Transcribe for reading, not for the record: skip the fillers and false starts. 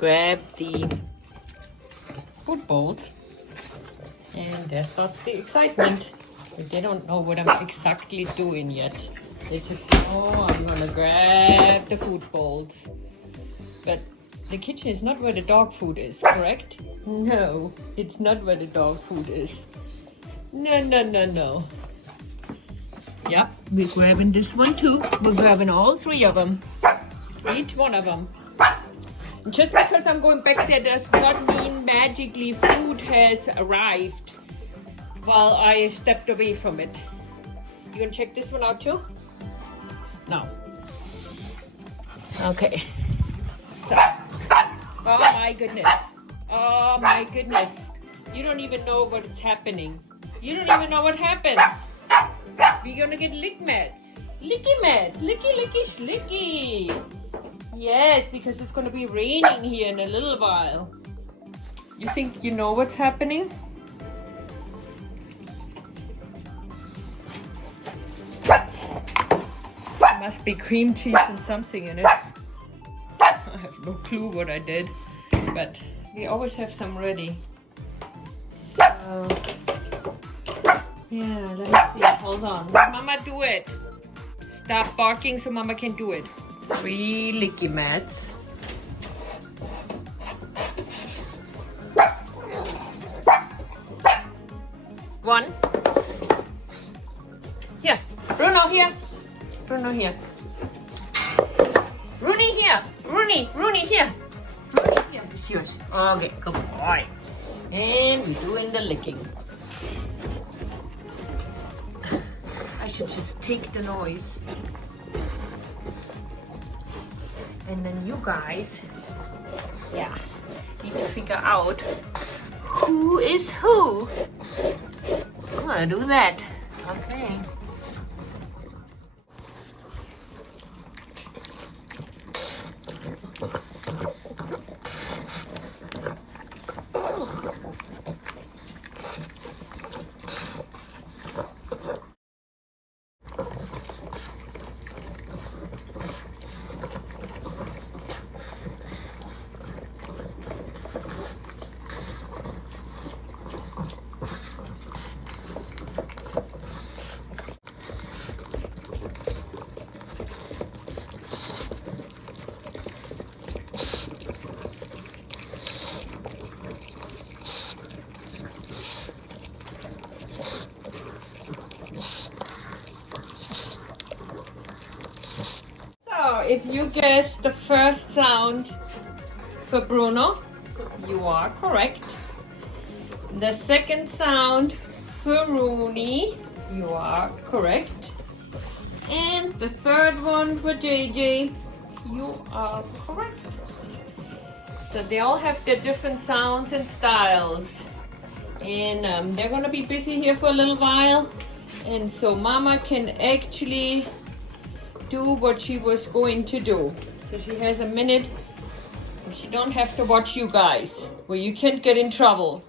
grab the food bowls. And there starts the excitement. They don't know what I'm exactly doing yet. They just, oh, I'm gonna grab the food bowls. But the kitchen is not where the dog food is, correct? No, it's not where the dog food is. No, no, no, no. Yep, we're grabbing this one too. We're grabbing all three of them. Each one of them. Just because I'm going back there does not mean magically food has arrived while I stepped away from it. You gonna check this one out too? No. Okay. So. Oh my goodness. Oh my goodness. You don't even know what's happening. You don't even know what happens. We're gonna get lick mats. Licky mats. Licky, licky, slicky. Yes, because it's gonna be raining here in a little while. You think you know what's happening? There must be cream cheese and something in it. I have no clue what I did, but we always have some ready. So, yeah, let me see. Hold on. Let Mama do it. Stop barking so Mama can do it. 3 licky mats. One. Here. Bruno here. Bruno here. Rooney here. Rooney here. Rooney here. It's yours. Okay, good boy. And we're doing the licking. I should just take the noise. And then you guys, yeah, need to figure out who is who. I'm gonna do that. Okay. If you guess the first sound for Bruno, you are correct. The second sound for Rooney, you are correct. And the third one for JJ, you are correct. So they all have their different sounds and styles. And they're gonna be busy here for a little while. And so Mama can actually do what she was going to do. So she has a minute. She don't have to watch you guys, where you can't get in trouble.